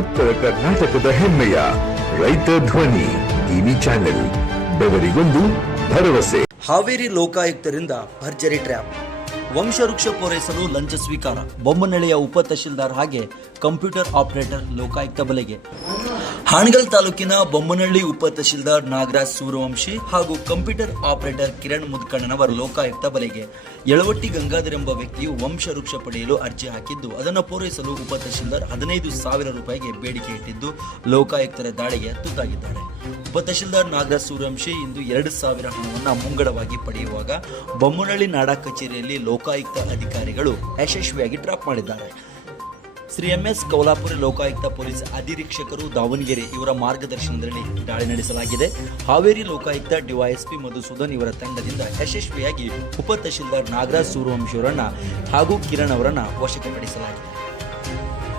ಉತ್ತರ ಕರ್ನಾಟಕದ ಹೆಮ್ಮೆಯ ರೈತ ಧ್ವನಿ ಟಿವಿ ಚಾನೆಲ್, ಬೆವರಿಗೊಂದು ಭರವಸೆ. ಹಾವೇರಿ ಲೋಕಾಯುಕ್ತರಿಂದ ಭರ್ಜರಿ ಟ್ರ್ಯಾಪ್. ವಂಶವೃಕ್ಷ ಪೂರೈಸಲು ಲಂಚ ಸ್ವೀಕಾರ. ಬೊಮ್ಮನಳೆಯ ಉಪ ತಹಶೀಲ್ದಾರ್ ಹಾಗೆ ಕಂಪ್ಯೂಟರ್ ಆಪರೇಟರ್ ಲೋಕಾಯುಕ್ತ ಬಲೆಗೆ. ಹಾನಗಲ್ ತಾಲೂಕಿನ ಬೊಮ್ಮನಹಳ್ಳಿ ಉಪ ತಹಶೀಲ್ದಾರ್ ನಾಗರಾಜ್ ಸೂರ್ಯವಂಶಿ ಹಾಗೂ ಕಂಪ್ಯೂಟರ್ ಆಪರೇಟರ್ ಕಿರಣ್ ಮುದ್ಕಣ್ಣನವರ ಲೋಕಾಯುಕ್ತ ಬಲೆಗೆ ಯಳವಟ್ಟಿ ಗಂಗಾಧರ್ ಎಂಬ ವ್ಯಕ್ತಿಯು ವಂಶವೃಕ್ಷ ಪಡೆಯಲು ಅರ್ಜಿ ಹಾಕಿದ್ದು, ಅದನ್ನು ಪೂರೈಸಲು ಉಪ ತಹಶೀಲ್ದಾರ್ ಹದಿನೈದು ಸಾವಿರ ರೂಪಾಯಿಗೆ ಬೇಡಿಕೆ ಇಟ್ಟಿದ್ದು ಲೋಕಾಯುಕ್ತರ ದಾಳಿಗೆ ತುತ್ತಾಗಿದ್ದಾರೆ ಉಪ ತಹಶೀಲ್ದಾರ್ ನಾಗರಾಜ್ ಸೂರ್ಯವಂಶಿ ಇಂದು ಎರಡು ಸಾವಿರ ಹಣವನ್ನು ಮುಂಗಡವಾಗಿ ಪಡೆಯುವಾಗ ಬೊಮ್ಮನಹಳ್ಳಿ ನಾಡಾ ಕಚೇರಿಯಲ್ಲಿ ಲೋಕಾಯುಕ್ತ ಅಧಿಕಾರಿಗಳು ಯಶಸ್ವಿಯಾಗಿ ಡ್ರಾಪ್ ಮಾಡಿದ್ದಾರೆ. Shri M S Kaulapura Lokayukta police ಅಧಿರೀಕ್ಷಕರು Davanagere ಇವರ ಮಾರ್ಗದರ್ಶನದಲ್ಲಿ ದಾಳಿ ನಡೆಸಲಾಗಿದೆ. ಹಾವೇರಿ ಲೋಕಾಯುಕ್ತ ಡಿವೈಎಸ್ಪಿ ಮಧುಸೂದನ್ ಇವರ ತಂಡದಿಂದ ಯಶಸ್ವಿಯಾಗಿ ಉಪ ತಹಶೀಲ್ದಾರ್ ನಾಗರಾಜ್ ಸೂರ್ಯವಂಶಿ ಅವರನ್ನ ಹಾಗೂ ಕಿರಣ್ ಅವರನ್ನ ವಶಕ್ಕೆ ಪಡಿಸಲಾಗಿದೆ.